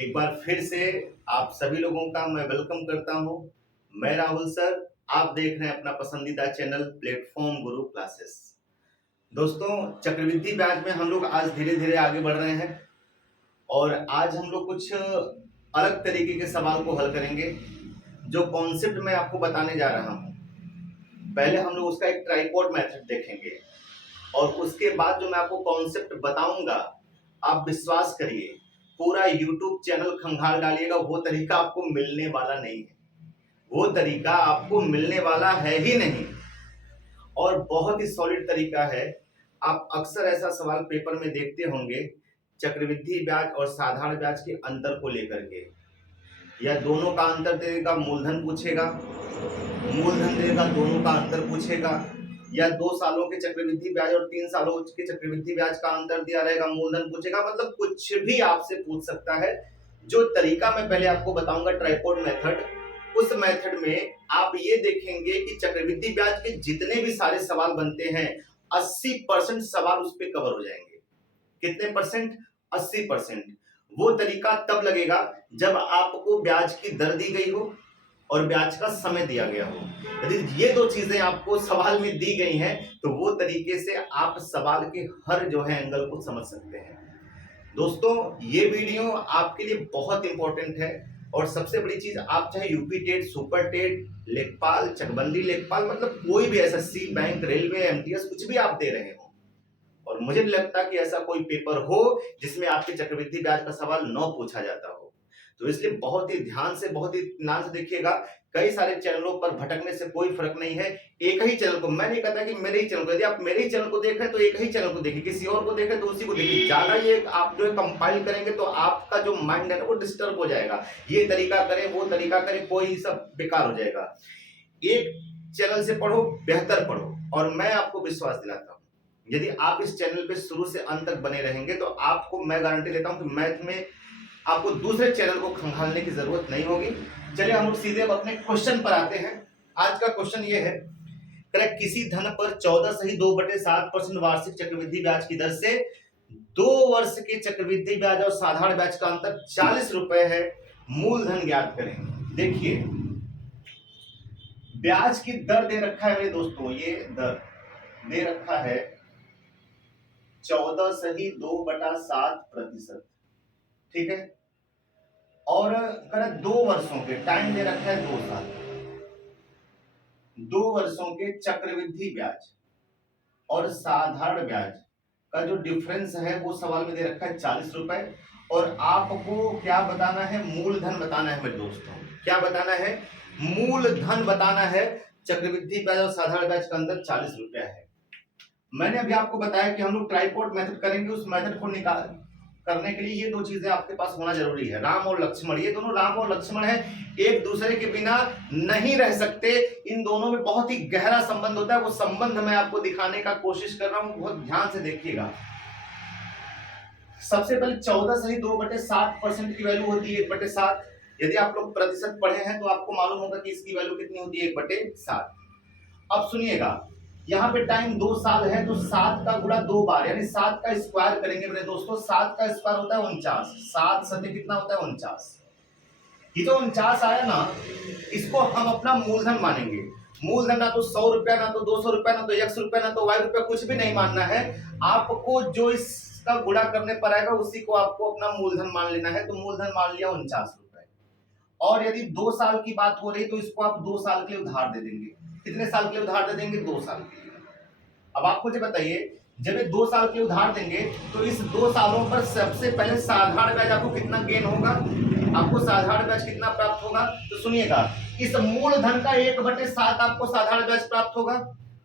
एक बार फिर से आप सभी लोगों का मैं वेलकम करता हूं। मैं राहुल सर, आप देख रहे हैं अपना पसंदीदा चैनल प्लेटफॉर्म गुरु क्लासेस। दोस्तों, चक्रवृद्धि ब्याज में हम लोग आज धीरे धीरे आगे बढ़ रहे हैं और आज हम लोग कुछ अलग तरीके के सवाल को हल करेंगे। जो कॉन्सेप्ट मैं आपको बताने जा रहा हूं, पहले हम लोग उसका एक ट्राइपॉड मेथड देखेंगे और उसके बाद जो मैं आपको कॉन्सेप्ट बताऊंगा, आप विश्वास करिए पूरा यूट्यूब चैनल खंगाल डालिएगा, वो तरीका आपको मिलने वाला नहीं है। वो तरीका आपको मिलने वाला है ही नहीं और बहुत ही सॉलिड तरीका है। आप अक्सर ऐसा सवाल पेपर में देखते होंगे, चक्रवृद्धि ब्याज और साधारण ब्याज के अंतर को लेकर के, या दोनों का अंतर देगा, मूलधन पूछेगा, मूलधन देगा, दोनों का अंतर पूछेगा, या 2 सालों के चक्रवृद्धि ब्याज और 3 सालों के चक्रवृद्धि ब्याज का अंतर दिया रहेगा, मूलधन पूछेगा। मतलब कुछ भी आपसे पूछ सकता है। जो तरीका मैं पहले आपको बताऊंगा, ट्राइपॉड मेथड, उस मेथड में आप ये देखेंगे कि चक्रवृद्धि ब्याज के जितने भी सारे सवाल बनते हैं, 80% सवाल उस पर कवर हो जाएंगे। कितने परसेंट? 80%। वो तरीका तब लगेगा जब आपको ब्याज की दर दी गई हो और ब्याज का समय दिया गया हो। यदि ये 2 चीजें आपको सवाल में दी गई हैं, तो वो तरीके से आप सवाल के हर जो है एंगल को समझ सकते हैं। दोस्तों, ये वीडियो आपके लिए बहुत इंपॉर्टेंट है और सबसे बड़ी चीज, आप चाहे यूपी टेट, सुपर टेट, लेखपाल, चकबंदी लेखपाल, मतलब कोई भी एसएससी, बैंक, रेलवे, एमटीएस, कुछ भी आप दे रहे हो, और मुझे नहीं लगता कि ऐसा कोई पेपर हो जिसमें आपके चक्रवृद्धि ब्याज का सवाल न पूछा जाता हो। तो इसलिए बहुत ही ध्यान से, बहुत ही इत्मीनान से देखिएगा। कई सारे चैनलों पर भटकने से कोई फर्क नहीं है। एक ही चैनल को, मैं नहीं कहता कि मेरे ही चैनल को, यदि आप मेरे ही चैनल को देख रहे हैं तो एक ही चैनल को देखिए, किसी और को देख रहे हैं तो उसी को देखिए। ज्यादा ये आप जो है कंपाइल करेंगे तो आपका जो माइंड है ना वो डिस्टर्ब हो जाएगा। ये तरीका करें, वो तरीका करें, कोई सब बेकार हो जाएगा। एक चैनल से पढ़ो, बेहतर पढ़ो, और मैं आपको विश्वास दिलाता हूं, यदि आप इस चैनल पे शुरू से अंत तक बने रहेंगे तो आपको मैं गारंटी देता हूं कि मैथ में आपको दूसरे चैनल को खंगालने की जरूरत नहीं होगी। चलिए हम लोग सीधे अपने क्वेश्चन पर आते हैं। आज का क्वेश्चन ये है, करेक्ट, किसी धन पर 14.2/7% वार्षिक चक्रवृद्धि ब्याज की दर से 2 वर्ष के चक्रवृद्धि ब्याज और साधारण ब्याज का अंतर 40 रुपए है, मूलधन ज्ञात करें। देखिए, ब्याज की दर दे रखा है मेरे दोस्तों, ये दर दे रखा है 14.2/7%, ठीक है, और करें 2 वर्षों के, टाइम दे रखा है 2 साल, 2 वर्षों के चक्रवृद्धि ब्याज और साधारण ब्याज का जो डिफरेंस है वो सवाल में दे रखा है 40 रुपए, और आपको क्या बताना है? मूलधन बताना है मेरे दोस्तों। क्या बताना है? मूलधन बताना है। चक्रवृद्धि ब्याज और साधारण ब्याज का अंतर 40 रुपया है। मैंने अभी आपको बताया कि हम लोग ट्राइपॉड मेथड करेंगे। उस मेथड को निकाल करने के लिए ये 2 चीजें आपके पास होना जरूरी है, राम और लक्ष्मण। ये दोनों राम और लक्ष्मण है, एक दूसरे के बिना नहीं रह सकते। इन दोनों में बहुत ही गहरा संबंध होता है। वो संबंध मैं आपको दिखाने का कोशिश कर रहा हूं, बहुत ध्यान से देखिएगा। सबसे पहले 14.2/7% की वैल्यू होती है 1/7। यदि आप लोग प्रतिशत पढ़े हैं तो आपको मालूम होगा कि इसकी वैल्यू कितनी होती है, 1/7। अब सुनिएगा, यहाँ पे टाइम 2 साल है तो 7 का गुणा 2 बार, यानी 7 का स्क्वायर करेंगे मेरे दोस्तों। 7 का स्क्वायर होता है 49, 7 सत्य कितना होता है? 49। ये जो 49 आया ना, इसको हम अपना मूलधन मानेंगे। मूलधन ना तो 100 रुपया, ना तो 200 रुपया, ना तो 100 रुपया, ना तो y रुपया, कुछ भी नहीं मानना है आपको। जो इसका गुणा करने पर आएगा उसी को आपको अपना मूलधन मान लेना है। तो मूलधन मान लिया 49 रुपए। और यदि 2 साल की बात हो रही तो इसको आप 2 साल के लिए उधार दे देंगे। कितने साल के लिए उधार दे देंगे? 2 साल के लिए। अब आप मुझे बताइए, जब ये 2 साल के लिए उधार देंगे तो इस 2 सालों पर सबसे पहले साधारण ब्याज आपको कितना गेन होगा? आपको साधारण ब्याज कितना प्राप्त होगा? तो सुनिएगा, इस मूलधन का 1/7 आपको साधारण ब्याज प्राप्त होगा।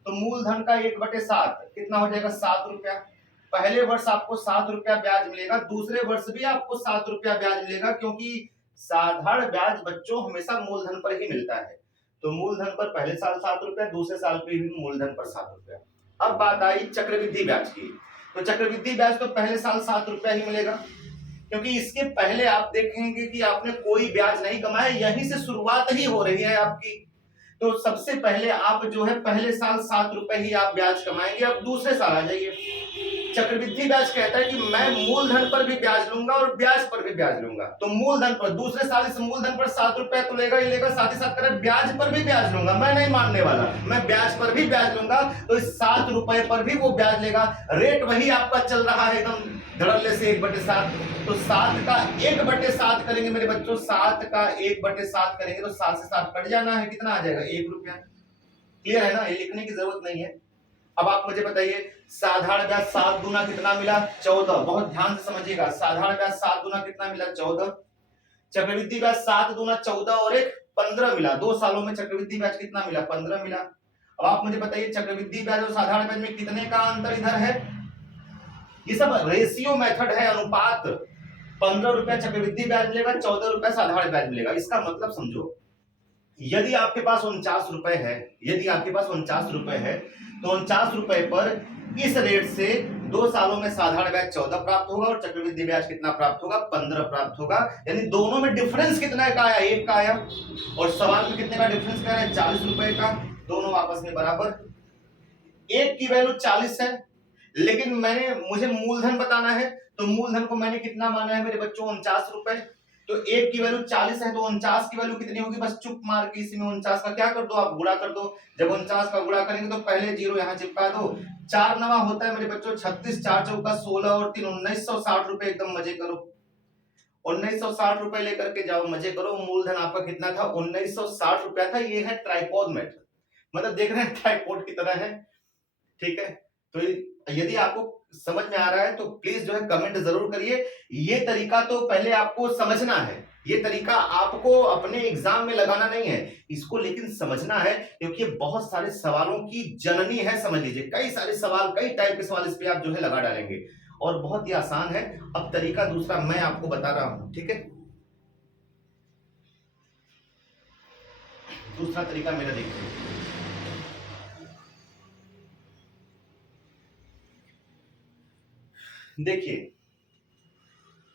तो मूलधन का 1/7 कितना हो जाएगा? 7 रुपया। पहले वर्ष आपको 7 रुपया ब्याज मिलेगा, दूसरे वर्ष भी आपको 7 रुपया ब्याज मिलेगा, क्योंकि साधारण ब्याज बच्चों हमेशा मूलधन पर ही मिलता है। तो मूलधन पर पहले साल 7 रुपया, दूसरे साल पे भी मूलधन पर 7 रुपया। अब बात आई चक्रवृद्धि ब्याज की। तो चक्रवृद्धि ब्याज तो पहले साल 7 रुपया ही मिलेगा, क्योंकि इसके पहले आप देखेंगे कि आपने कोई ब्याज नहीं कमाया, यहीं से शुरुआत ही हो रही है आपकी। तो सबसे पहले आप जो है पहले साल 7 रुपए ही आप ब्याज कमाएंगे, अब दूसरे साल आ जाइए। चक्रवृद्धि ब्याज कहता है कि मैं मूलधन पर भी ब्याज लूंगा और ब्याज पर भी ब्याज लूंगा। तो मूलधन पर दूसरे साल इस मूलधन पर 7 रुपए तो लेगा ही लेगा, साथ ही साथ करे ब्याज पर भी ब्याज लूंगा। मैं नहीं मानने वाला, मैं ब्याज पर भी ब्याज लूंगा। तो इस 7 रुपए पर भी वो ब्याज लेगा। रेट वही आपका चल रहा है एकदम धड़ल्ले से 1/7। तो 7 का 1/7 करेंगे मेरे बच्चों, 7 का 1/7 करेंगे तो 7 से 7 कट जाना है, कितना आ जाएगा? 1 रुपया। क्लियर है ना, ये लिखने की जरूरत नहीं है। अब आप मुझे बताइए, साधारण ब्याज 7 गुना कितना मिला? 14। बहुत ध्यान से समझिएगा, साधारण ब्याज 7 गुना कितना मिला? 14। चक्रवृद्धि ब्याज 7 गुना 14 और 1 15 मिला। 2 सालों में चक्रवृद्धि ब्याज कितना मिला? 15 मिला। अब आप मुझे बताइए, चक्रवृद्धि ब्याज और साधारण ब्याज में कितने का अंतर इधर है? ये सब रेशियो मेथड है, अनुपात। 15 रुपया चक्रवृद्धि ब्याज मिलेगा, 14 रुपया साधारण ब्याज मिलेगा। इसका मतलब समझो, यदि आपके पास 49 रुपए है, यदि आपके पास 49 रुपए है, तो 49 रुपए पर इस रेट से 2 सालों में साधारण ब्याज 14 प्राप्त होगा और चक्रवृद्धि ब्याज कितना प्राप्त होगा? 15 प्राप्त होगा। यानी दोनों में डिफरेंस कितना का आया? 1 का आया। और सवाल में कितने का डिफरेंस कह रहे हैं? 40 रुपए का। दोनों आपस में बराबर। एक की वैल्यू 40 है, लेकिन मुझे मूलधन बताना है, तो मूलधन को मैंने कितना माना है मेरे बच्चों? 49 रुपए। तो एक की वैल्यू 40 है, तो 49 की वैल्यू कितनी होगी? बस चुप मार के इसी में 49 का क्या कर दो आप? गुणा कर दो। जब 49 का गुणा करेंगे तो पहले जीरो यहाँ चिपका दो। 4 नवा होता है मेरे बच्चों 36, 4 चौका 16 और 3 1960 रुपए। एकदम मजे करो, 1960 रुपए लेकर के जाओ, मजे करो। मूलधन आपका कितना था? 1960 रुपया था। ये है ट्राइपॉड मेथड, मतलब देख रहे हैं ट्राइपॉड की तरह है। ठीक है, तो यदि आपको समझ में आ रहा है तो प्लीज जो है कमेंट जरूर करिए। ये तरीका तो पहले आपको समझना है, ये तरीका आपको अपने एग्जाम में लगाना नहीं है, इसको लेकिन समझना है, क्योंकि ये बहुत सारे सवालों की जननी है। समझ लीजिए, कई सारे सवाल, कई टाइप के सवाल इस पे आप जो है लगा डालेंगे और बहुत ही आसान है। अब तरीका दूसरा मैं आपको बता रहा हूं, ठीक है? दूसरा तरीका मेरा देखिए, देखिए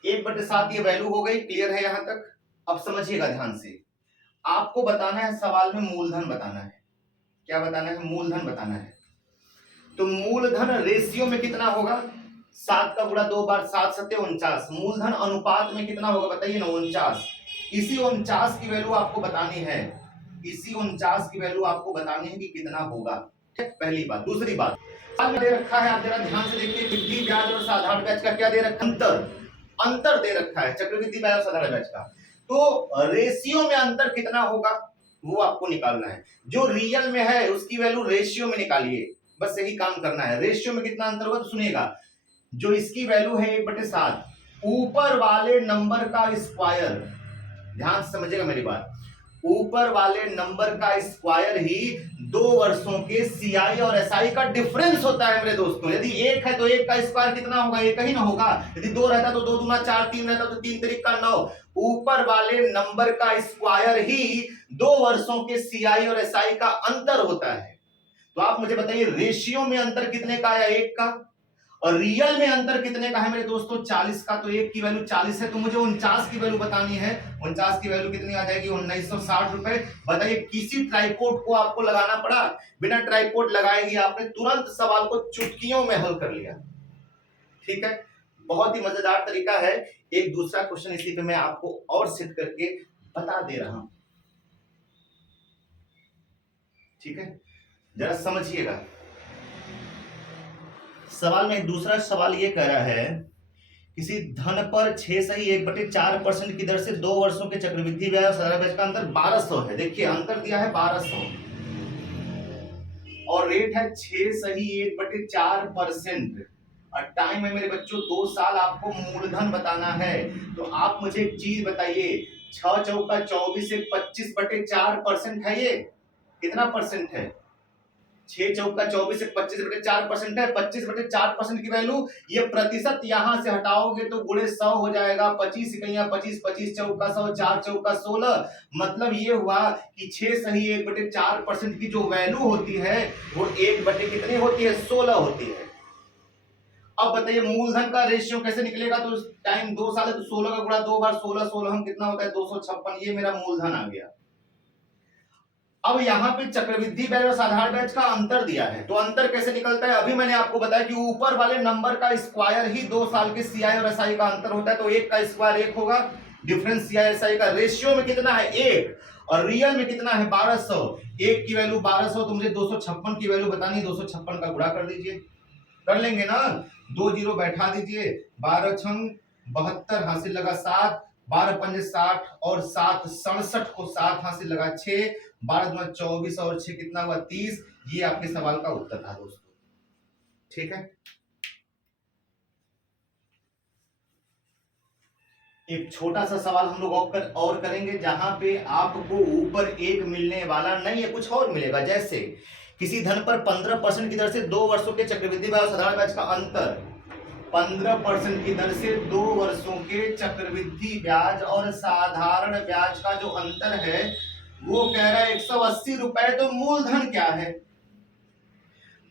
1/7 ये वैल्यू हो गई। क्लियर है यहां तक? अब समझिएगा ध्यान से, आपको बताना है सवाल में मूलधन बताना है। क्या बताना है? मूलधन बताना है। तो मूलधन रेशियो में कितना होगा? 7 का गुणा 2 बार, 7 7 49। मूलधन अनुपात में कितना होगा बताइए ना? 49। इसी 49 की वैल्यू आपको बतानी है, इसी 49 की वैल्यू आपको बतानी है कि कितना होगा। ठीक, पहली बात। दूसरी बात दे रखा है, आप जरा ध्यान से देखिए, वृद्धि ब्याज और साधारण ब्याज का क्या दे रखा? अंतर दे रखा है, चक्रवृद्धि ब्याज और साधारण ब्याज का। तो रेशियो में अंतर कितना होगा वो आपको निकालना है। जो रियल में है उसकी वैल्यू रेशियो में निकालिए, बस यही काम करना है। रेशियो में कितना अंतर होगा तो सुनिएगा, जो इसकी वैल्यू है 1/7, ऊपर वाले नंबर का स्क्वायर, ध्यान से समझिएगा मेरी बात, ऊपर वाले नंबर का स्क्वायर ही 2 वर्षों के सीआई और एसआई का डिफरेंस होता है मेरे दोस्तों। यदि 1 है तो 1 का स्क्वायर कितना होगा? 1 ही ना होगा। यदि 2 रहता तो 2 दूना 4, 3 रहता तो 3 3 का 9। ऊपर वाले नंबर का स्क्वायर ही 2 वर्षों के सीआई और एसआई का अंतर होता है। तो आप मुझे बताइए, रेशियो में अंतर कितने का आया? 1 का। और रियल में अंतर कितने का है मेरे दोस्तों? 40 का। तो 1 की वैल्यू 40 है, तो मुझे 49 की वैल्यू बतानी है। 49 की वैल्यू कितनी आ जाएगी? 1960 रुपए। बताइए, किसी ट्राइपॉड को आपको लगाना पड़ा? बिना ट्राइपॉड लगाए ही आपने तुरंत सवाल को चुटकियों में हल कर लिया। ठीक है, बहुत ही मजेदार तरीका है। एक दूसरा क्वेश्चन इसी पे मैं आपको और सेट करके बता दे रहा हूं, ठीक है? जरा समझिएगा, सवाल में दूसरा सवाल ये कह रहा है, किसी धन पर 6 सही 1/4% की दर से 2 वर्षों के चक्रवृद्धि ब्याज और साधारण ब्याज का अंतर 1200 है। देखिए अंतर दिया है 1200 और रेट है 6 सही 1/4% और टाइम है मेरे बच्चों 2 साल। आपको मूलधन बताना है, तो आप मुझे एक चीज बताइए, 6 चौका 24 से 25/4% है। ये कितना परसेंट है? 6 चौका 24 से 25/4% है। 25/4% की वैल्यू, ये प्रतिशत यहां से हटाओगे तो गुणे 100 हो जाएगा। 25 इकाइयां 25, 25 चौका 100, 4 चौका 16। मतलब ये हुआ कि 6 सही 1/4% की जो वैल्यू होती है वो 1 बटे कितनी होती है? 16 होती है। अब बताइए मूलधन का रेशियो कैसे निकलेगा? तो टाइम 2 साल है, तो 16 का गुणा 2 बार 16, 16 हम कितना होता है? 256। ये मेरा मूलधन आ गया। अब यहाँ पे चक्रवृद्धि ब्याज और साधारण ब्याज का अंतर दिया है, तो अंतर कैसे निकलता है? अभी मैंने आपको बताया कि ऊपर वाले नंबर का स्क्वायर ही 2 साल के सीआई और एसआई का अंतर होता है, तो 1 का स्क्वायर 1 होगा, डिफरेंस सीआई एसआई का रेशियो में कितना है 1 और रियल में कितना है 1200। 1 की वैल्यू 1200, तो मुझे 256 की वैल्यू बतानी, 256 का गुणा कर दीजिए, कर लेंगे ना, 2 जीरो बैठा दीजिए, 12 छंग 72 हासिल लगा 7, 12 पंजे 60 और 7 67 को 7 हासिल लगा 6, 12 दूना 24 और 6 कितना हुआ 30। ये आपके सवाल का उत्तर था दोस्तों, ठीक है। एक छोटा सा सवाल हम लोग और करेंगे, जहां पे आपको ऊपर 1 मिलने वाला नहीं है, कुछ और मिलेगा। जैसे किसी धन पर 15% की दर से 2 वर्षों के चक्रवृद्धि ब्याज और साधारण ब्याज का अंतर, 15% की दर से 2 वर्षों के चक्रवृद्धि ब्याज और साधारण ब्याज का जो अंतर है वो कह रहा है 180 रुपए। तो मूलधन क्या है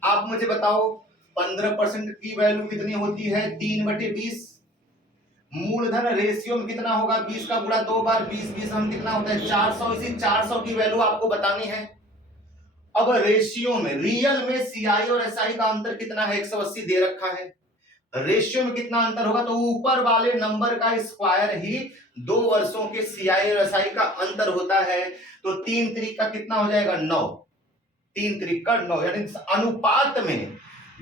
आप मुझे बताओ? 15% की वैल्यू कितनी होती है 3/20। मूलधन रेशियो में कितना होगा 20 का गुणा 2 बार, 20 हम कितना होता है 400। इसी 400 की वैल्यू आपको बतानी है। अब रेशियो में, रियल में सीआई और एसआई का अंतर कितना है 180 दे रखा है, रेशियो में कितना अंतर होगा? तो ऊपर वाले नंबर का स्क्वायर ही 2 वर्षों के सीआई और एसआई का अंतर होता है। तो 3 त्रिक का कितना हो जाएगा 9, 3 त्रिक का 9, यानी अनुपात में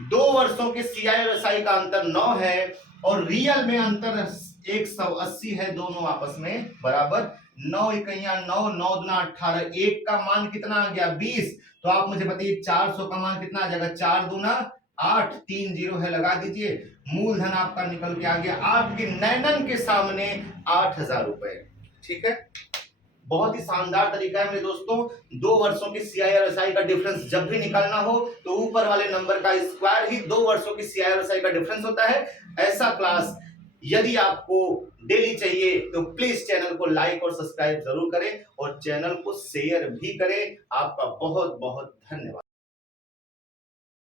2 वर्षों के सीआई और एसआई का अंतर 9 है और रियल में अंतर 180 है, दोनों आपस में बराबर। 9 इकैया 9, 9 दूना 18, 1 का मान कितना आ गया 20। तो आप मुझे बताइए 400 का मान कितना आ जाएगा? 4 दूना 8, 3 जीरो है, लगा दीजिए, मूलधन आपका निकल के आ गया आपके नैनन के सामने 8000 रुपए, ठीक है। बहुत ही शानदार तरीका है मेरे दोस्तों। 2 वर्षों की सीआई और एसआई का डिफरेंस जब भी निकालना हो तो ऊपर वाले नंबर का स्क्वायर ही 2 वर्षों की सीआई और एसआई का डिफरेंस होता है। ऐसा क्लास यदि आपको डेली चाहिए तो प्लीज चैनल को लाइक और सब्सक्राइब जरूर करें और चैनल को शेयर भी करें। आपका बहुत बहुत धन्यवाद।